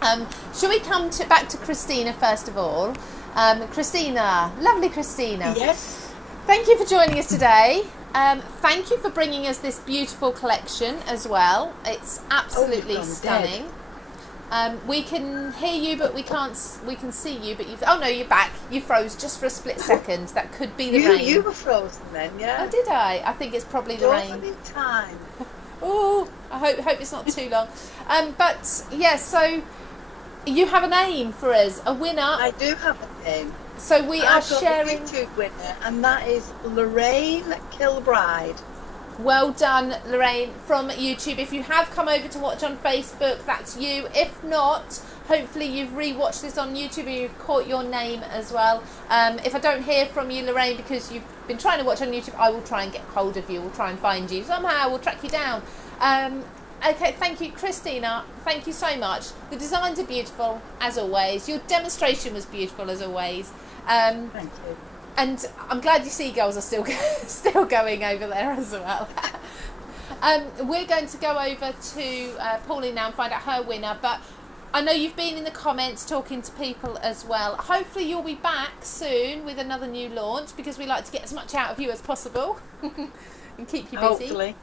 Shall we come back to Christina first of all? Christina, lovely Christina. Yes. Thank you for joining us today. Thank you for bringing us this beautiful collection as well. It's absolutely stunning. We can hear you, but we can't. We can see you, but you've. Oh no, you're back. You froze just for a split second. That could be the rain. You were frozen then, yeah. Oh, did I? I think it's probably the rain. In time. Oh, I hope it's not too long. But yeah, so you have a name for us, a winner. I do have a name. So we are sharing. I've got a YouTube winner, and that is Lorraine Kilbride. Well done, Lorraine, from YouTube. If you have come over to watch on Facebook, that's you. If not, hopefully you've rewatched this on YouTube and you've caught your name as well. If I don't hear from you, Lorraine, because you've been trying to watch on YouTube, I will try and get hold of you. We'll try and find you. Somehow we'll track you down. Okay, thank you, Christina. Thank you so much. The designs are beautiful, as always. Your demonstration was beautiful, as always. Thank you. And I'm glad your seagulls are still going over there as well. We're going to go over to Pauline now and find out her winner. But I know you've been in the comments talking to people as well. Hopefully you'll be back soon with another new launch, because we like to get as much out of you as possible and keep you busy. Hopefully.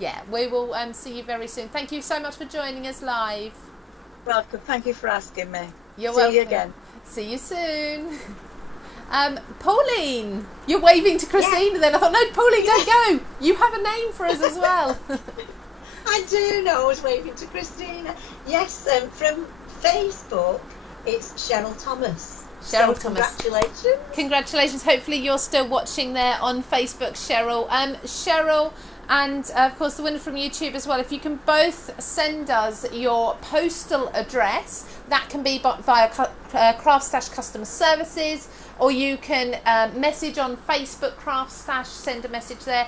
Yeah, we will see you very soon. Thank you so much for joining us live. Welcome. Thank you for asking me. You're welcome. See you again. See you soon. Pauline, you're waving to Christina. Yeah. Then I thought, no, Pauline, don't go. You have a name for us as well. I do know. I was waving to Christina. Yes, from Facebook, it's Cheryl Thomas. Cheryl Thomas. Congratulations. Congratulations. Hopefully you're still watching there on Facebook, Cheryl. Cheryl. And of course the winner from YouTube as well. If you can both send us your postal address, that can be via CraftStash customer services, or you can message on Facebook CraftStash, send a message there,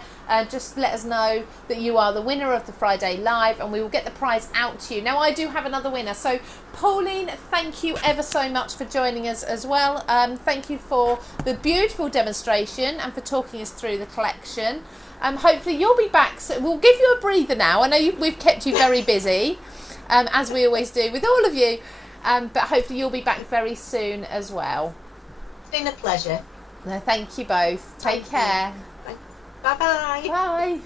just let us know that you are the winner of the Friday Live, and we will get the prize out to you. Now I do have another winner, so Pauline, thank you ever so much for joining us as well. Thank you for the beautiful demonstration and for talking us through the collection. Hopefully you'll be back. So we'll give you a breather now. I know we've kept you very busy, as we always do with all of you. But hopefully you'll be back very soon as well. It's been a pleasure. No, thank you both. Take care. Bye-bye. Bye.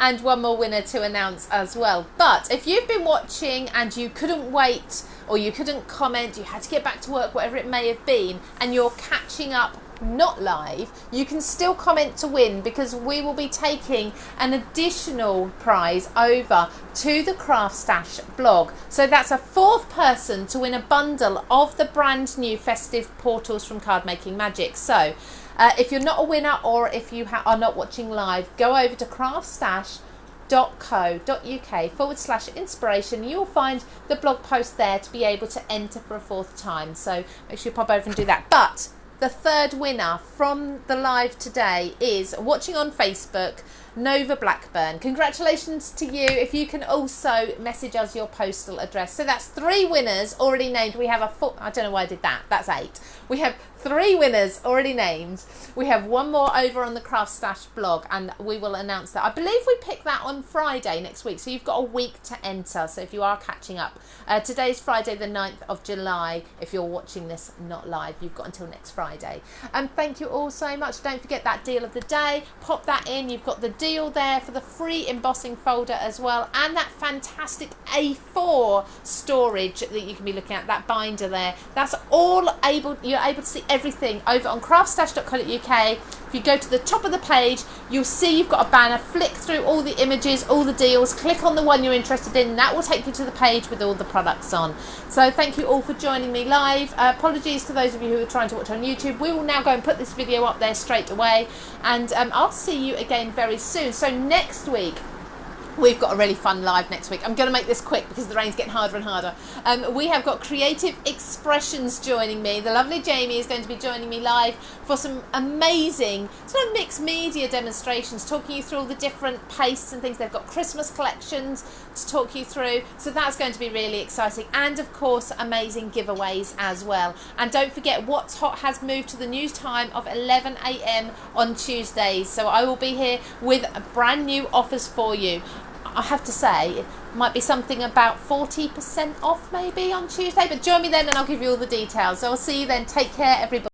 And one more winner to announce as well. But if you've been watching and you couldn't wait, or you couldn't comment, you had to get back to work, whatever it may have been, and you're catching up not live, you can still comment to win, because we will be taking an additional prize over to the CraftStash blog. So that's a fourth person to win a bundle of the brand new Festive Portals from Card Making Magic. So if you're not a winner, or if you are not watching live, go over to craftstash.co.uk/inspiration. You'll find the blog post there to be able to enter for a fourth time. So make sure you pop over and do that. But the third winner from the live today is, watching on Facebook, Nova Blackburn. Congratulations to you. If you can also message us your postal address. So that's 3 winners already named. We have I don't know why I did that. That's 8. We have 3 winners already named. We have one more over on the CraftStash blog, and we will announce that. I believe we pick that on Friday next week, so you've got a week to enter. So if you are catching up, today's Friday the 9th of July. If you're watching this not live, you've got until next Friday. And thank you all so much. Don't forget that deal of the day. Pop that in. You've got the deal there for the free embossing folder as well, and that fantastic A4 storage that you can be looking at, that binder there. That's all you're able to see everything over on craftstash.co.uk. If you go to the top of the page, you'll see you've got a banner. Flick through all the images, all the deals, click on the one you're interested in, and that will take you to the page with all the products on. So thank you all for joining me live. Apologies to those of you who are trying to watch on YouTube. We will now go and put this video up there straight away, and I'll see you again very soon. So next week We've got a really fun live next week. I'm going to make this quick because the rain's getting harder and harder. We have got Creative Expressions joining me. The lovely Jamie is going to be joining me live for some amazing sort of mixed media demonstrations, talking you through all the different pastes and things. They've got Christmas collections to talk you through. So that's going to be really exciting. And of course, amazing giveaways as well. And don't forget, What's Hot has moved to the news time of 11 a.m. on Tuesdays. So I will be here with brand new offers for you. I have to say, it might be something about 40% off maybe on Tuesday, but join me then and I'll give you all the details. So I'll see you then. Take care, everybody.